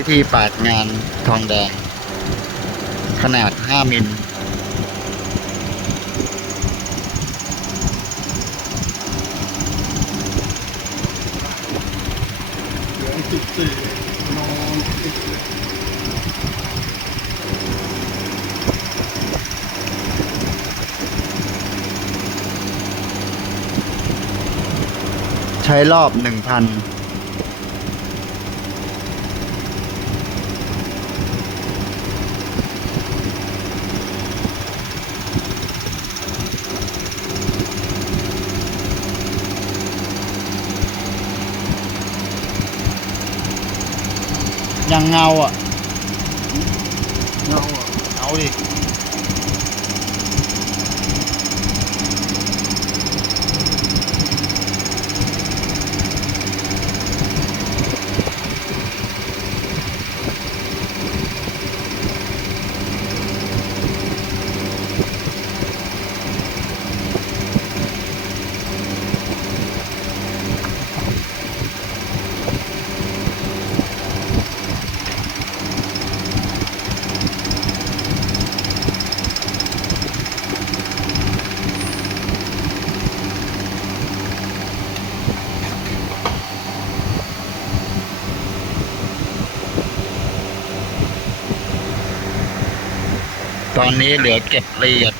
วิธีปาดงานทองแดงขนาด5มิลเหลืองสิบสี่นอนติดเลย ใช้รอบ 1,000ยังเงาอ่ะ เงาอ่ะ เอาดิ ตอนนี้เหลือเก็บละเอียด